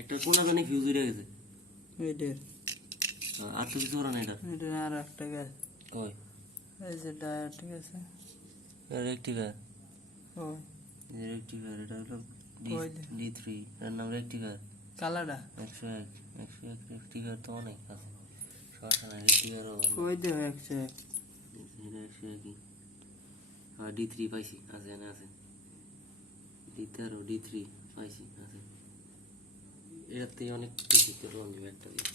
একটা কোনা জানি ফিউজ উড়ে গেছে এটার আর তো কিছু না এটা এটা আর একটা গ্যাস কই এই যে ডায়ার ঠিক আছে রেক্টিফায়ার ওই রেক্টিফায়ার এটা হলো ওই যে। D3 এর নাম রেক্টিফায়ার কালারটা 101 রেক্টিফায়ার তো অনেক আছে সমস্যা নাই রেক্টিফায়ারও কই দেব 101 101 আর D3 পাইছি আছে না আছে D13 D3 পাইছি আছে এটাতে অনেক কিছু করলাম একটা দিয়ে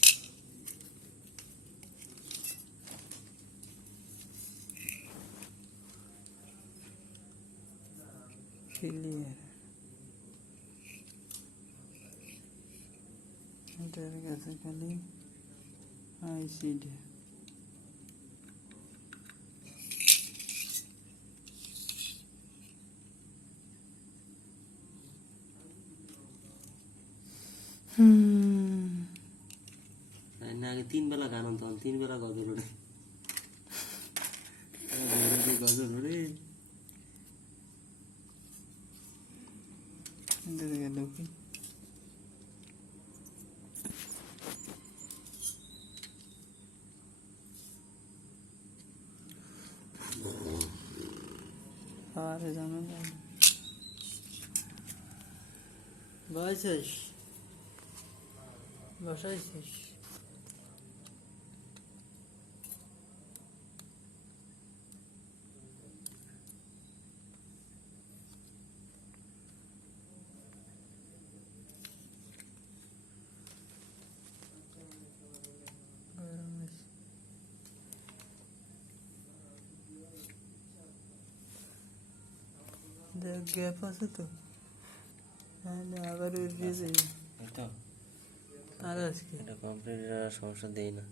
ক্লিয়ার এটার কাছে খালি আইসিডি না আগে 3 বেলা গান তখন 3 বেলা গজল ওরে গজল ওরে এটার গেল কি আরে জানো না বসাইছিস বসাইছিস দেখ গ্যাপ আছে তো তাহলে আবার উঠিয়ে যাবে এটা আর আজকে এটা কমপ্লিট সমস্যা দেই না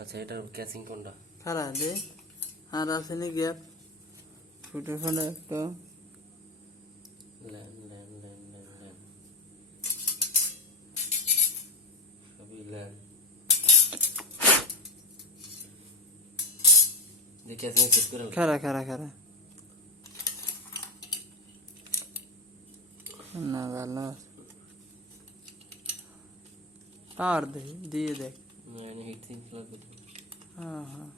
আচ্ছা এটার ক্যাচিং কোনটা খারা দে আর আছে নি গ্যাপ ফুটে ফেলে একটা LAN LAN LAN LAN LAN সবই ল্যান দেখি ক্যাচিং সেট করে খারা খারা খারা না ভালো আর দে দিয়ে দেখ মানে হিট সিং লাগবে হ্যাঁ হ্যাঁ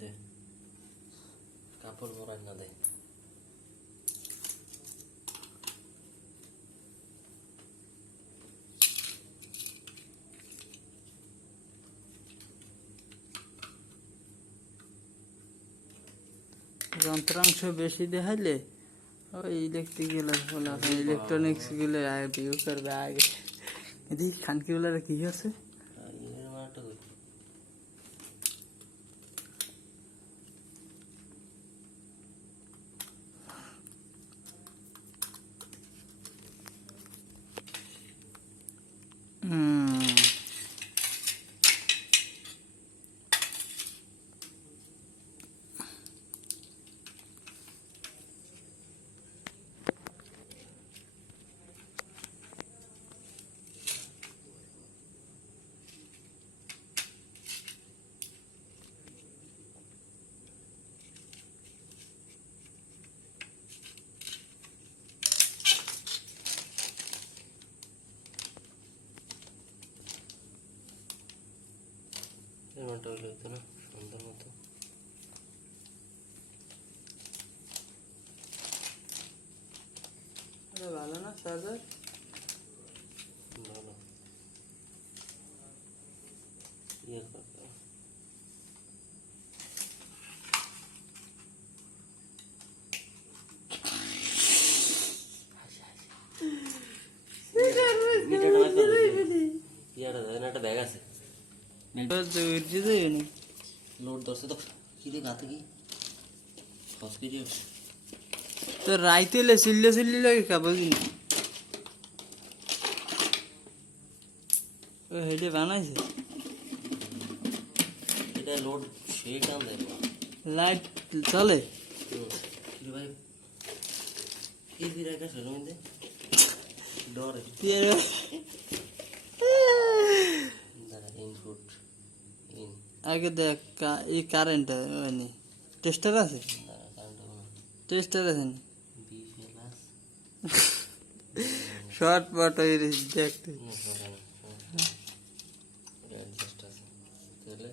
দে কাপড় মোড়াই না দে যন্ত্রাংশ বেশি দেখাইলে ওই ইলেকট্রনিক্স গুলো ভিউ করবে আগে এদিকে খানকি গুলার কি আছে এরকম একটা কই এমনটা হইলে হতো না সুন্দর মতো ভালো না চার্জার ভালো ইয়ে করতে একটা ব্যাগ আছে লোড ধরছে তো কিরে গাতে কি হসপিটাল তো রাইতে সিল্লে লাগে খাবো কিনা হেডে বানাইছে এটা লোড সেই কাম দেয় লাইট চলে কি ভাই এই ফিরে একটা শোনো মধ্যে ডরে দাঁড়া ইনপুট ইন আগে দেখ এই কারেন্ট হয়নি টেস্টার আছে দাঁড়া কারেন্ট হবে না টেস্টার আছে না 20 প্লাস শর্ট পট হয়ে দেখতে অ্যাডজাস্ট আছে তাহলে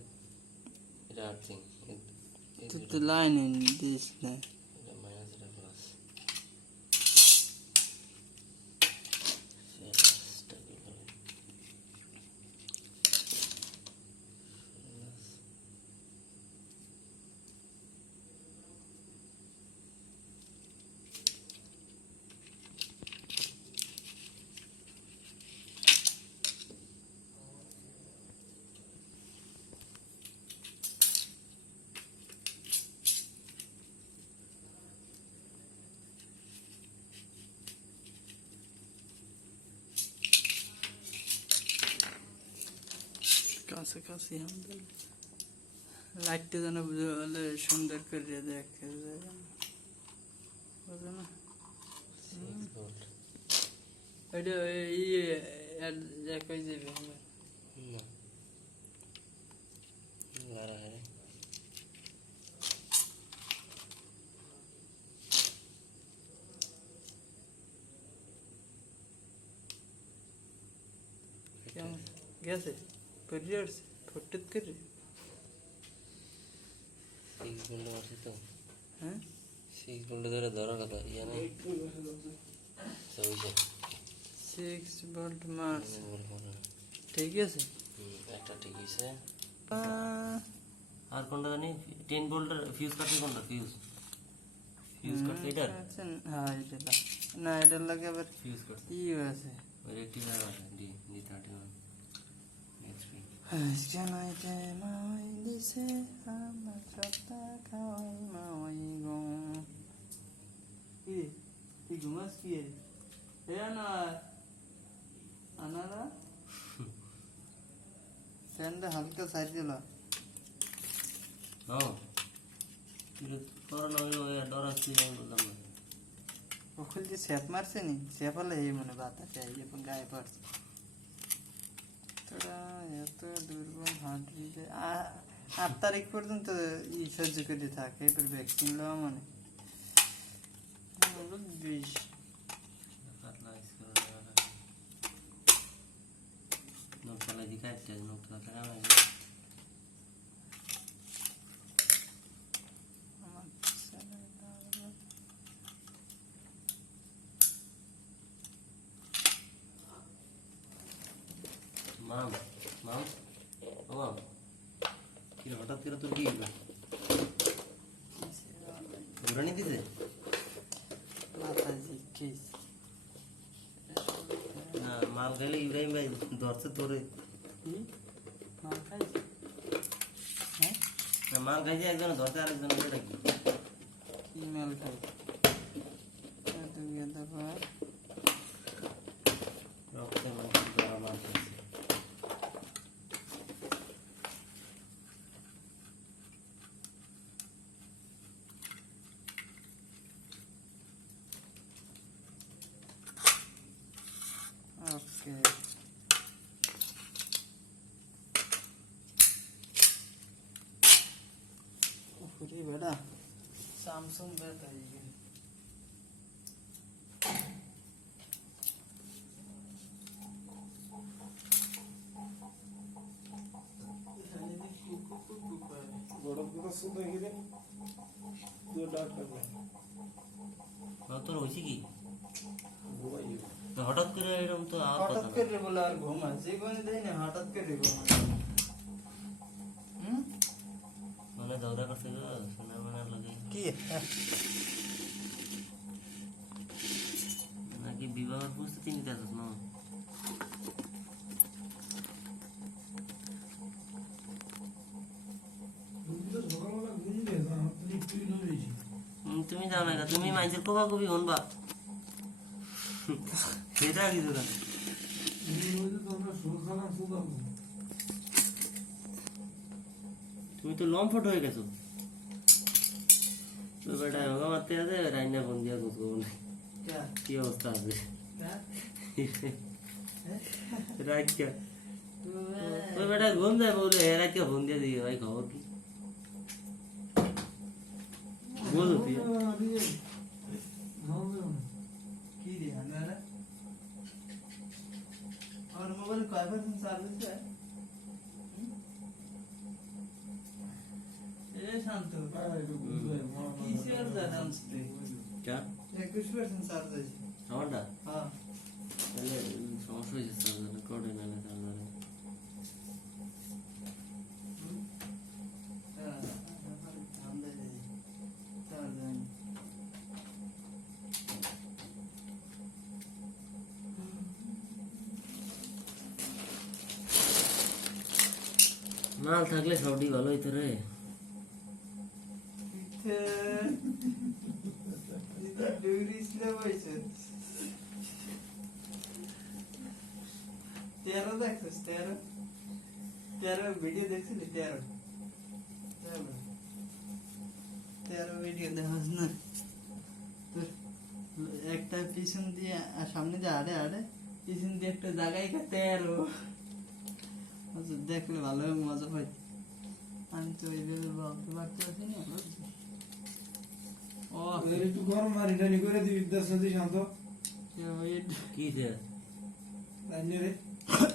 এটা আর্থিং তুই তো লাইন দিস না এটা মাইনাস এটা প্লাস স্টেবল হবে কাছাকাছি আমাদের লাইটটা যেন হলে সুন্দর করে দেখে বুঝো না ওইটা ইয়ে দেখাই যাবে না লারা है কেমন গেছে পড়ে আসছে ফটট করে 6 ভোল্ট আছে তো হ্যাঁ 6 ভোল্ট ধরে ধরার কথা ইয়া নাই সবই 6 ভোল্ট মার্চ ঠিক আছে একটা ঠিক আছে আর কোনটা জানি 10 ভোল্টের ফিউজ কাটে কোনটা ফিউজ কাটে এটা হ্যাঁ এটা না এটা লাগে আবার ফিউজ কাটে ই আছে ওই রেক্টিফায়ার আছে D31 জানাইতে মাই দিছে আমার সত্তা খাওয়াই মাই গো কি ঘুমাস কি এ না আনারা ফ্যানটা হালকা সাইড দিল হ্যাঁ কিন্তু তোর নয় ডর আসছে আমি বললাম না ওখানে যে স্যাপ মারছে নি স্যাপ হলে এই মনে বাতাসে এখন গায়ে পড়ছে তোরা এত দুর্বল হার্ট 8 তারিখ পর্যন্ত ই সহ্য করে থাকে এরপর ভ্যাকসিন লওয়া মানে বিষ পাতলা ইসকে নোট চালাই দিখাচ্ছে নোট চালাই আমার মাম ও মাম কি হঠাৎ করে তোর কি হলো ঘুরানি দিতে মাতাজি কেস না মাল খাইলে ইব্রাহিম ভাই ধরছে তোরে কি মাল খাইছে হ্যাঁ না মাল খাইছে একজন ধরছে আরেকজন এটা কি কি মাল খাইছে তুমি দেখো রক্তে মাল ধরা মাল খাইছে ওকে পুরি বেটা স্যামসাং বেটা এই তোর হয়েছে কি হঠাৎ করে এরকম তো আর হঠাৎ করে বলে আর ঘুমা জীবনে দেয় না হঠাৎ করে ঘুমা মানে দৌড়া করছে গো সোনার মানার লাগে কি নাকি বিবাহের প্রস্তুতি নিতে আসছ না তুমি যাও না তুমি মাইজের কোবা কবি হনবা সেটা কি তোরা তুমি তো লম্পট হয়ে গেছো ওই বেটা আমাকে মারতে আছে রাইনা ফোন দিয়া খোঁজ খবর নাই কি অবস্থা আছে রাইকা ওই বেটা ঘুম দেয় বলে রাইকা ফোন দিয়ে দিয়ে ভাই খবর কি বলো তুই কি রে আনারা আমার মোবাইল কয় পার্সেন্ট চার্জ আছে এ শান্ত কি শেয়ার জানাস তুই চা 21% চার্জ আছে আমারটা হ্যাঁ তাহলে সমস্যা হয়েছে চার্জার কোডে নালে চার্জার মাল থাকলে সবই ভালো হইতো রে তেরো দেখছিস তেরো তেরো ভিডিও দেখছিলি তেরো তেরো ভিডিও দেখাস না তোর একটা পিছন দিয়ে আর সামনে দিয়ে আড়ে আড়ে পিছন দিয়ে একটা জায়গায় তেরো দেখলে ভালো মজা পাই আমি তো এইভাবে বলতে পারতে পারছি না ও একটু গরম মারিটানি করে দিবি 10 দিন শান্ত কি দে রান্নে রে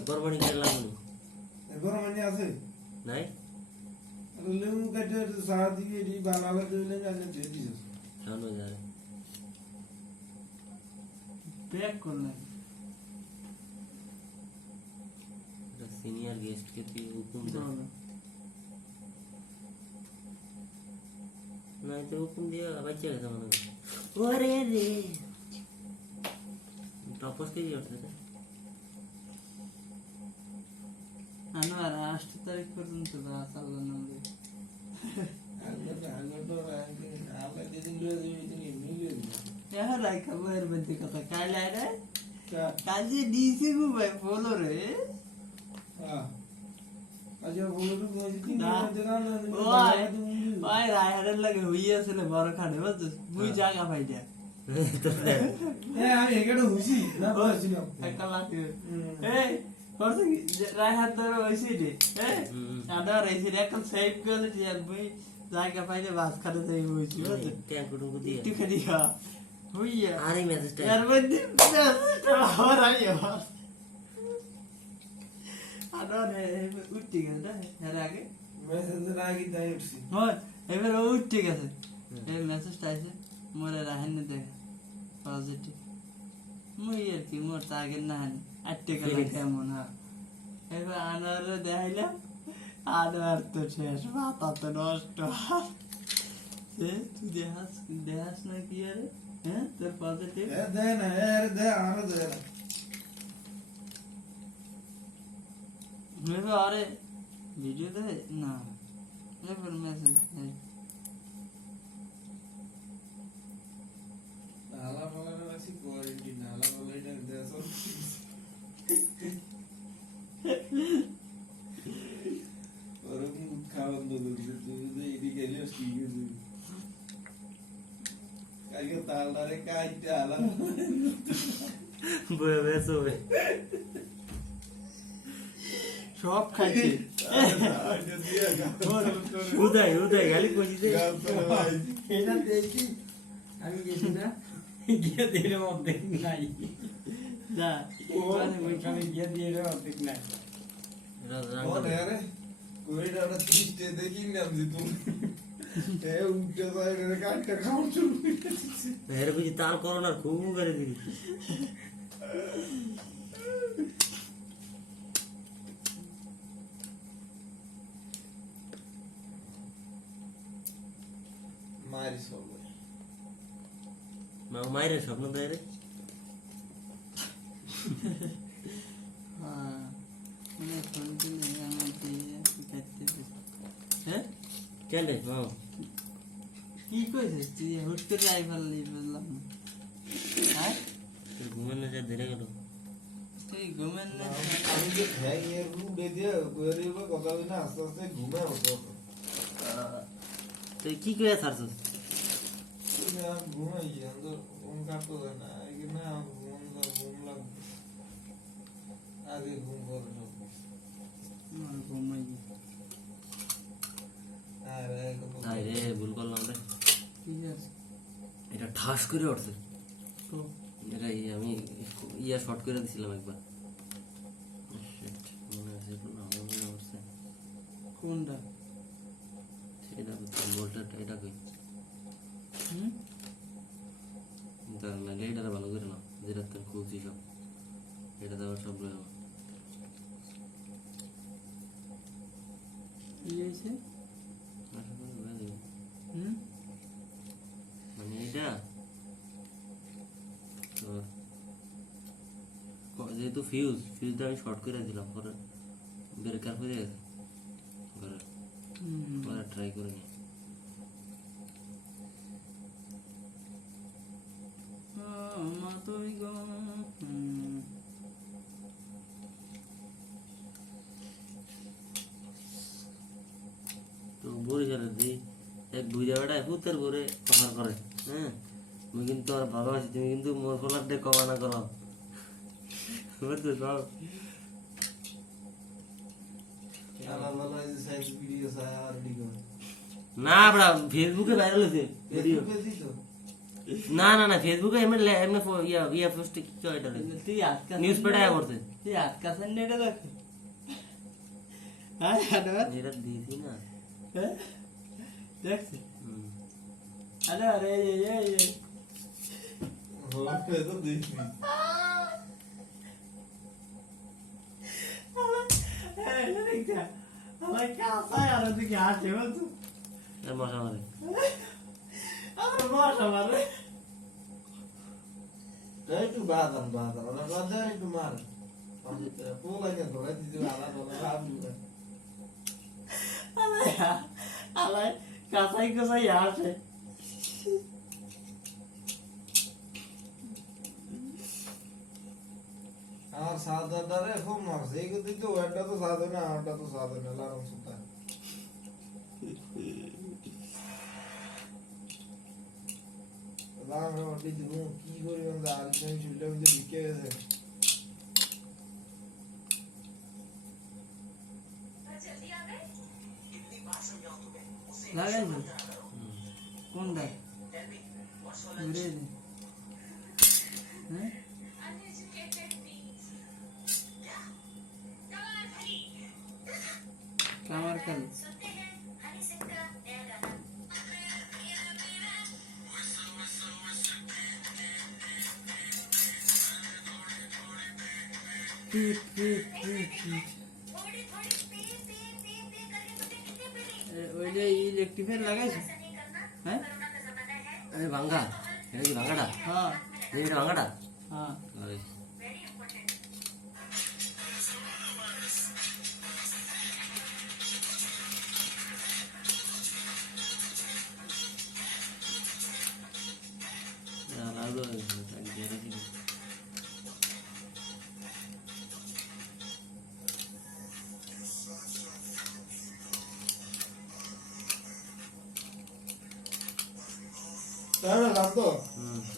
গরবানি খেলা লাগলো গরম মানি আছে নাই লেবু কাটে সারা দিকে দি বানাবে দিলে জানে দিয়ে দিস সামনে যায় ব্যাক করলেন সিনিয়র गेस्ट के भी हुकुम दे नहीं तो हुकुम दिया बच्चे का समझ अरे रे टॉपर्स के लिए होते थे আনোয়ার 8 তারিখ পর্যন্ত চালানো হবে আগে যেদিন লয়ে যাবি দিন মিলে यार राय खबर बंदी কথা কাল আরে কাল যে ডিসি গো ভাই বলো রে হ্যাঁ আজ বলো তো দিন ভাই রায় হারের লাগে হইয়াছিল বড় খাড়ে বুঝছিস মুই জায়গা পাই দিয়া আমি এখানে হুসি না বলছিলাম একটা লাগে এই করছে রায় হাত ধরে হইছি রে আদার হইছি রে কাল সেভ করে দিয়া মুই জায়গা পাইলে বাস খাড়ে যাই হইছি বুঝছিস ট্যাঙ্ক টুকু দিয়ে একটু খালি হা হইয়া আরে মেসেজটা यार बंदी हो रही है আনোয়ার উঠতে গেছে না এর আগে মেসেজ আগে তাই উঠছি মোর এবার ও উঠতে গেছে এই মেসেজটা আইছে মোরে রাহেন দেখে পজিটিভ মুই আর কি মোর টার্গেট না হানি আটতে গেল কেমন হ্যাঁ এবার আনোয়ার দেখাইলাম আনোয়ার তো শেষ মাথা তো নষ্ট সে তুই দেখাস না কি আরে হ্যাঁ তোর পজিটিভ দে না দে আর দে না মেরে আরে ভিডিও দে না এবার মেসেজ নালা বলা রাখছি কোয়ালিটি নালা বলা এটা দেছো ওরকম খাওয়ান বলছে তুই যে এদিকে গেলে ঠিক আছে কালকে তালদারে কাইতে আলা বয়ে বেসো সব খাইছে উদয় উদয় খালি কইছে এটা দেখি আমি গেছি না গিয়ে দিয়ে অর্ধেক নাই যা ওইখানে গিয়ে দিয়ে অর্ধেক নাই রে কোইটা ওটা তিনটে দেখি নাম দি তুমি এ উঠে যায় রে কাটটা খাও শুরু এর বুঝি তার করোনা খুব করে দিবি মারি সব মা মাইরে স্বপ্ন দেয় রে হ্যাঁ মানে ফোন দিলে আমার দিয়ে খাইতে হ্যাঁ কেন রে মা কি কইছে তুই হুট করে আই ফেললি বুঝলাম না হ্যাঁ তুই ঘুমানো যা ধরে গেল তুই ঘুমেন না আমি যে হ্যাং এর রুম বেদিয়ে কইরিব কথা না আস্তে আস্তে ঘুমে হতো তুই কি কইয়া ছাড়ছস ঘুমাই ঘুম কাটতে যায় না এখানে ঘুম লাগবে আগে ঘুম করে সব আমার ঘুমাই তাই রে ভুল করলাম রে, ঠিক আছে এটা ঠাস করে উঠছে। তো এটা আমি ইয়া শর্ট করে দিছিলাম একবার। Shit, মনে আছে এখন আমার মনে পড়ছে। কোনটা সেটা ভোল্টারটা এটা কই হুম তার নাহলে এটা ভালো করে না, যেটা তোর খুলছি সব এটা দেওয়ার সব রয়ে যাবে। কি হয়েছে আশা করি হয়ে যাবে। হুম মানে এটা তোর যেহেতু ফিউজটা আমি শর্ট করে দিলাম, পরে ব্রেকার হয়ে গেছে ঘরে, পরে ট্রাই করে নি। মা তুমি গো তো বরিশালের দিই এক দুই জায়গাটা হুতের ভরে কভার করে। হ্যাঁ আমি কিন্তু আর ভালোবাসি, তুমি কিন্তু মোর ফলার দিয়ে কভার না করো বুঝছো সব। আলাদা এই যে সাইজ ভিডিও আর ভিডিও না বড়া ফেসবুকে ভাইরাল হয়েছে ভিডিও। না না না ফেসবুকে এমনি এমনি ইয়া পোস্টে কি কয় এটা তুই আটকা নিউজ পেডে আয়া পড়ছে। তুই আটকাছেন না এটা দেখো হ্যাঁ যেটা দিয়েছি না দেখছি হুম। আরে আরে হবে তো দেখি আমার কাঁচায় আর ওদিকে হাসে বলতো আর মশা মারে আমার মশা মারে একটু বাদাম ওরা বাদাম একটু মার পোলা কেন ধরে দিতে আলাদা আলাই কাঁচাই কাঁচাই হাসে আমার সাদাটারে খুব মারছে এই কথা তো ওটা তো সাদা না ওটা তো সাদা না লারম সুতা লারম ওটি দিব কি করি আমরা আলজন চুলটা মধ্যে ঢুকে গেছে লাগাইছো কোনটা ঘুরে দে হ্যাঁ কামার কালি ওইটা ইলেকট্রিকের লাগাইছো হ্যাঁ এই ভাঙ্গা, এটা কি ভাঙ্গাটা? হ্যাঁ এটা ভাঙ্গাটা? হ্যাঁ ওই। লাগলো তাহলে লাগতো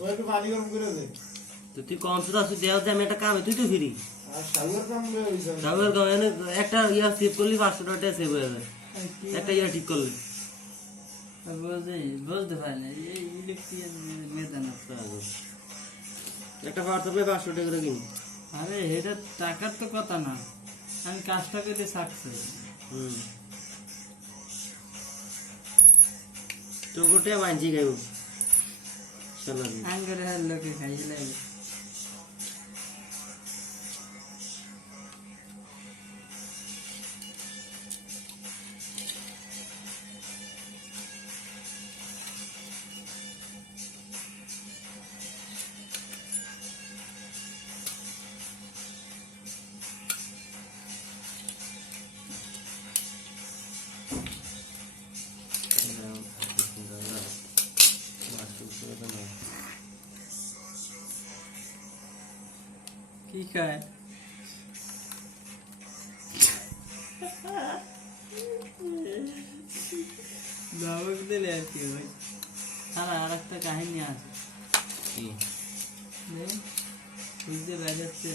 ও একটু পানি গরম করে দে তো তুই কম শুধু আসছিস দেওয়া যে আমি একটা কামে তুই তো ফিরি আর সাগর কাম হইছে সাগর কামে একটা ইয়া সেভ করলি 500 টাকা সেভ হয়ে যাবে, একটা ইয়া ঠিক করলি। বুঝতে পারি না এই ইলেকট্রিক মেধা না একটা হোয়াটসঅ্যাপে 500 টাকা করে কিনি। আরে এটা টাকার তো কথা না, আমি কাজটা করে সাকসেস হুম তো গোটে মানছি খাইব সালাদি আঙ্গরে হার লোকে খাইয়ে লাগে কি খায় দাবক দিলে আর কি ভাই সারা আর একটা কাহিনী আছে কি বুঝতে বেড়াচ্ছে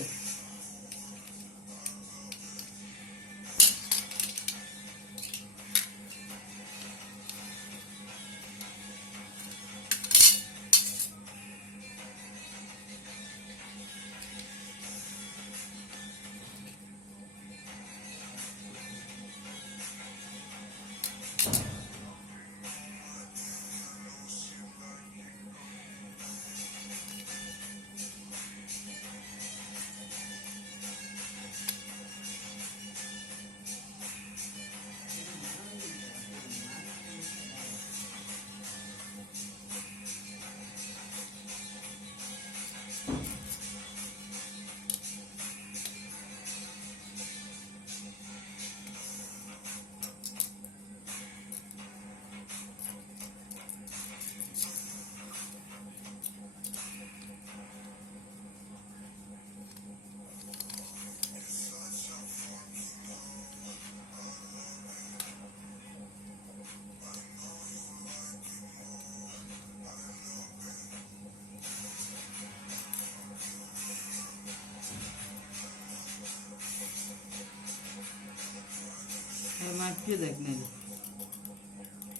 মাঠকে দেখ না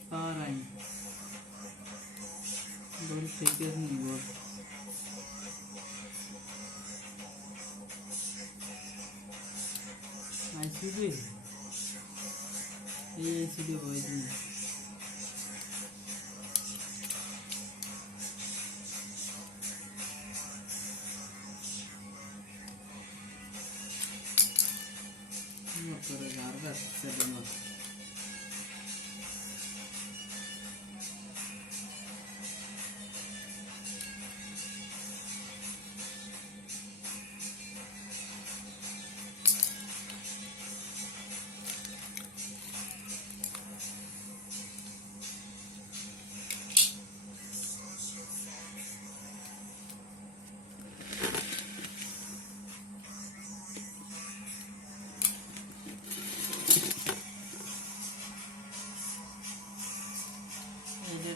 পাওয়ার আইন বল থেকে নি বল আইসিডি এই আইসিডি বই দিন করে গার্গা সেটা না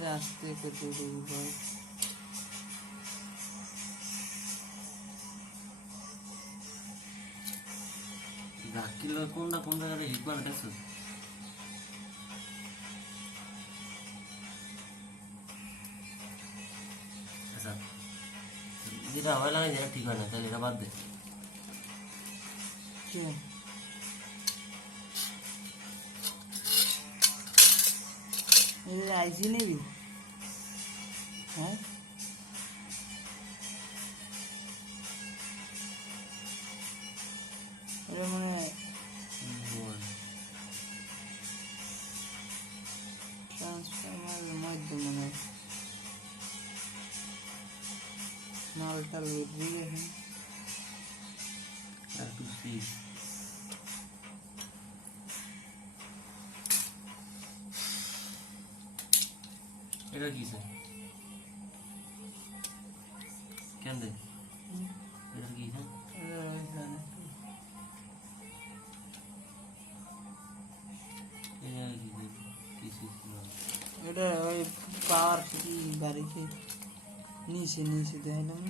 রাস্তে কত দূর হয় কিলো কোনটা কোন জায়গায় হিট মারা দেখছো আচ্ছা যেটা হয় লাগে যেটা ঠিক হয় না তাহলে এটা বাদ দে আইসি নিবি হ্যাঁ ওটা মানে ট্রান্সফরমারের মধ্যে মানে নালটা লুটবি এখন একটু ফ্রিজ এটা কি স্যার কেন দে এটা কি হ্যাঁ এটা ওই পাওয়ার কি বাড়িতে নিচে নিচে দেখালাম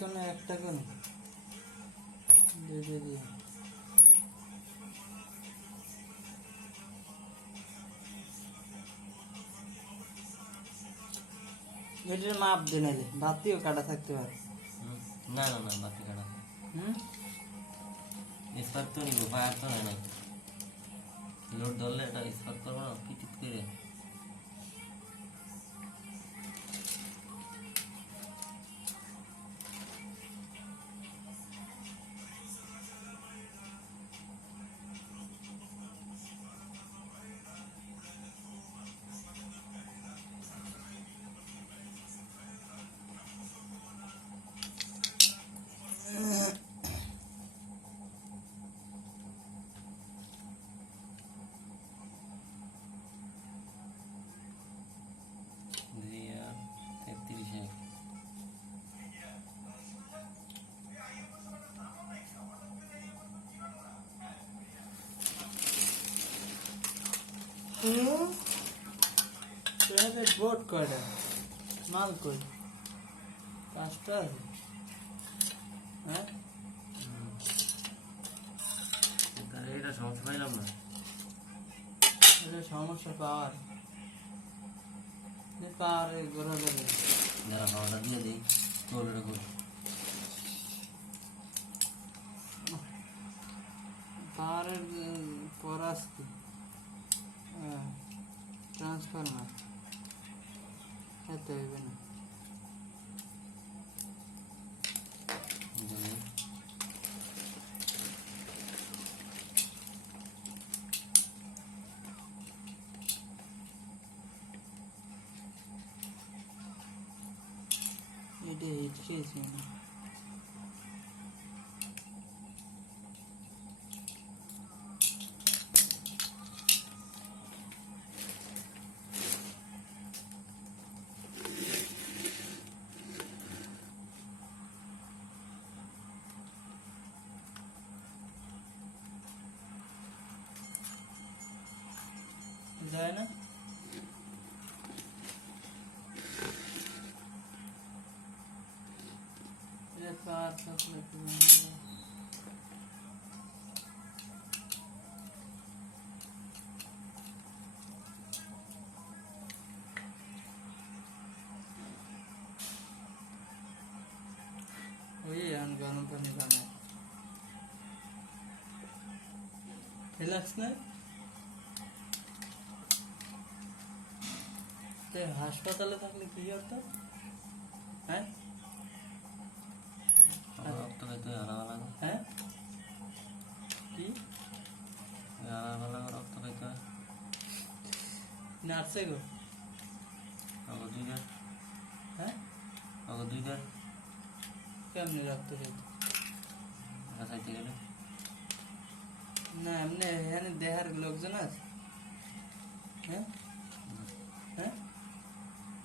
কোনো একটা কোনো দিয়ে দিয়ে এটার মাপ দে নাইলে বাতিও কাটা থাকতে পারে না না না বাতি কাটা স্পার্ক তো নিব ফায়ার তো না লোড ধরলে এটা স্পার্ক করবো না পিটিত করে বোট কয়টা মাল কই 5টা আছে হ্যাঁ তাহলে এটা সমস্যা পাইলাম না। এটা সমস্যা পাওয়ার পাওয়ারে ঘোরা যাবে যারা খাওয়াটা দিয়ে দিই তোর এরকম পাওয়ারের পরাস কি ট্রান্সফরমার এত হইবে না এটা হিট খেয়েছি আমি যায় না পাওয়ার সাপ্লাই ওই গরম পানি বানায় রিল্যাক্স না হাসপাতালে থাকলে কি হতো হ্যাঁ রক্ত খাইতে আলাদা আলাদা হ্যাঁ কি আলাদা আলাদা রক্ত খাইতে হয় নার্সে গো আগো দুইবার হ্যাঁ আগো দুইবার কেমনি রক্ত খেতে খাইতে গেলে না এমনি এখানে দেহার লোকজন আছে হ্যাঁ হ্যাঁ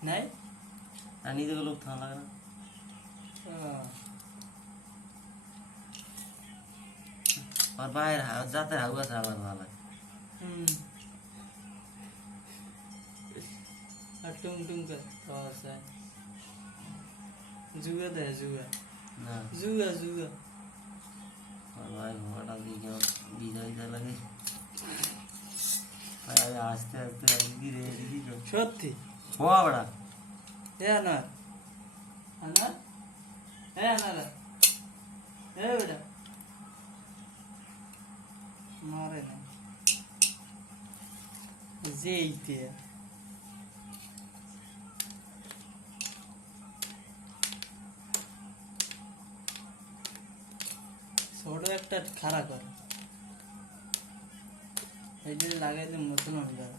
নাই আর নিজেকে লোক থাকা লাগে না আর বাইরে যাতে হাউ আছে আমার ভালো লাগে আর টুং টুং করে পাওয়া যায় জুয়া দেয় জুয়া না জুয়া জুয়া আর ভাই ঘোড়াটা দিয়ে বিজয় যা লাগে আস্তে আস্তে গিরে গিরে সত্যি হওয়া বড়া এ আনার আনার এ আনারা এ বেটা মারে না যেইতে ছোট একটা খাড়া কর এই যে লাগাইতে মতন হয়ে যাবে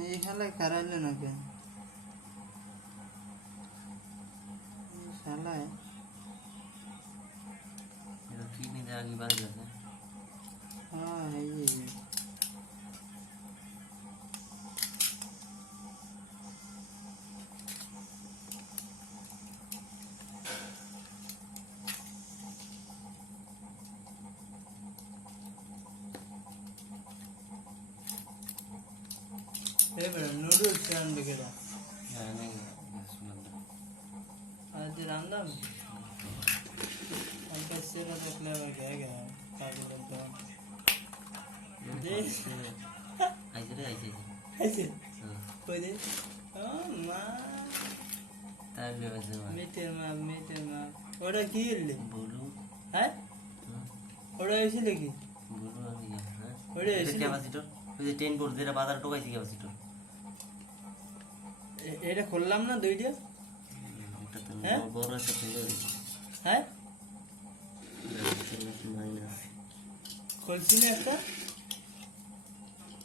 এই শালায় খারাইলে না কেন এই শালায় এটা কিডনিতে আগে বাড়ি গেছে হ্যাঁ এই नूडल्स रांधे केला आज रांधा मी आता सेरा टाकल्यावर घ्या घ्या काजू बदाम दे আইছে রে আইছে ऐसे पहिले मा তাই ভেবেছে মিটে মা ওটা কি এলে বলু হ্যাঁ ওটা এসেছিল কি বলু আমি হ্যাঁ ওটা এসেছিল ক্যাপাসিটর ওই যে 10 ভোল্ট যেটা বাজারে টোকাইছে ক্যাপাসিটর এটা খুললাম না দুইটা ওটা তো হ্যাঁ? বড় একটা খুলে হ্যাঁ মাইনাস খুলছি না একটা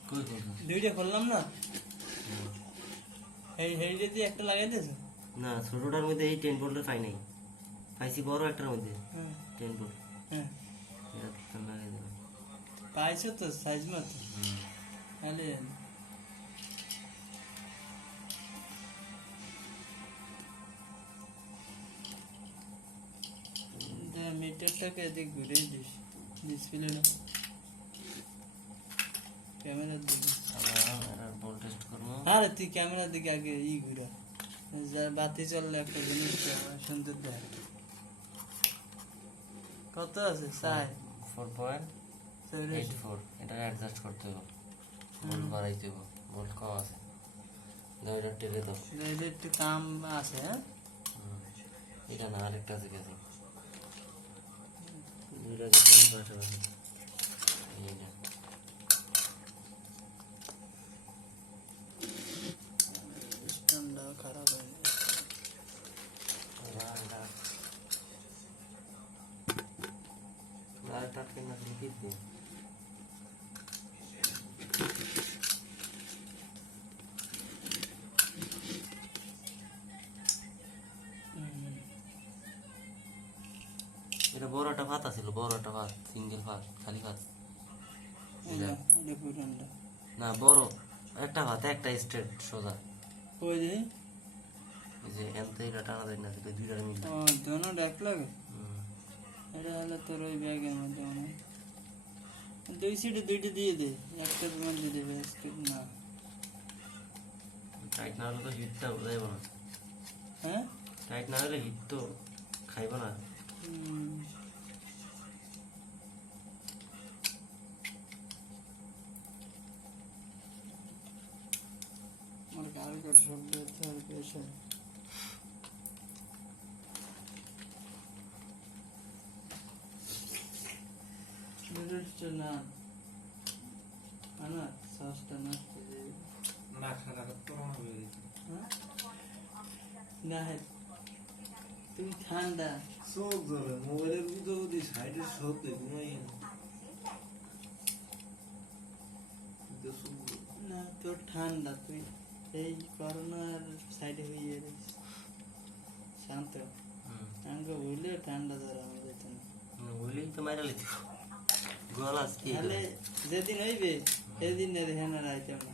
কই কই দুইটা খুললাম না এই যদি একটা লাগাই দিয়েছে না ছোটটার মধ্যে এই 10 ভোল্টের পাই নাই পাইছি বড় একটার মধ্যে হ্যাঁ 10 ভোল্ট হ্যাঁ এটা তো লাগাই দিলাম পাইছো তো সাইজ মতো তাহলে মনিটরটাকে এদিক ঘুরেই দিস ডিসপ্লেটা ক্যামেরার দিকে আমরা ভোল্টেজ করবো আরে তুই ক্যামেরার দিকে আগে ঘুরা যা বাতি চললে একটা জিনিস সুন্দর দেখ কত আছে চাই 4.84 এটা অ্যাডজাস্ট করতে হবে ভোল্ট বাড়াইতে হবে ভোল্ট কম আছে এটা টেলে দাও এদের একটু কাম আছে হ্যাঁ এটা না আরেকটা আছে গেছে দুইটা যখন পাশাপাশি এইটা স্ট্যান্ডটা খারাপ হয়ে লাইট আটকে না কি দিয়ে এটা বড় একটা ভাত আছিল বড় একটা ভাত সিঙ্গেল ভাত খালি ভাত এটা পুরানটা না বড় একটা ভাত একটা স্ট্রেট সোজা ওই যে এই যে এনতে এটা টানা যায় না এটা দুইটা মিলে ও দোনো এক লাগে এটা হলো তোর ওই ব্যাগের মধ্যে মনে হয়। দুই সিটে দুইটা দিয়ে দে একটার মধ্যে দেবে না টাইট না হলে তো হিটটা যাইব না হ্যাঁ টাইট না হলে হিট তো খাইব না আমার কালকের শব্দ আর পেশা নুডলসটা না আনা সসটা নষ্ট হয়ে যাবে না খারাপ তো হবে হ্যাঁ? না হে তুমি ঠান্ডা চোখ ধরে মোবাইলের ভিতর যদি সাইডের শোধ ঘুমাই না তোর ঠান্ডা তুই এই করোনার সাইডে হয়ে গেছিস শান্ত আমাকে বললে ঠান্ডা ধরে আমার যেত না বললেই তো মাইরা লিখি গলা তাহলে যেদিন হইবে সেদিন দেখেন আর আইতাম না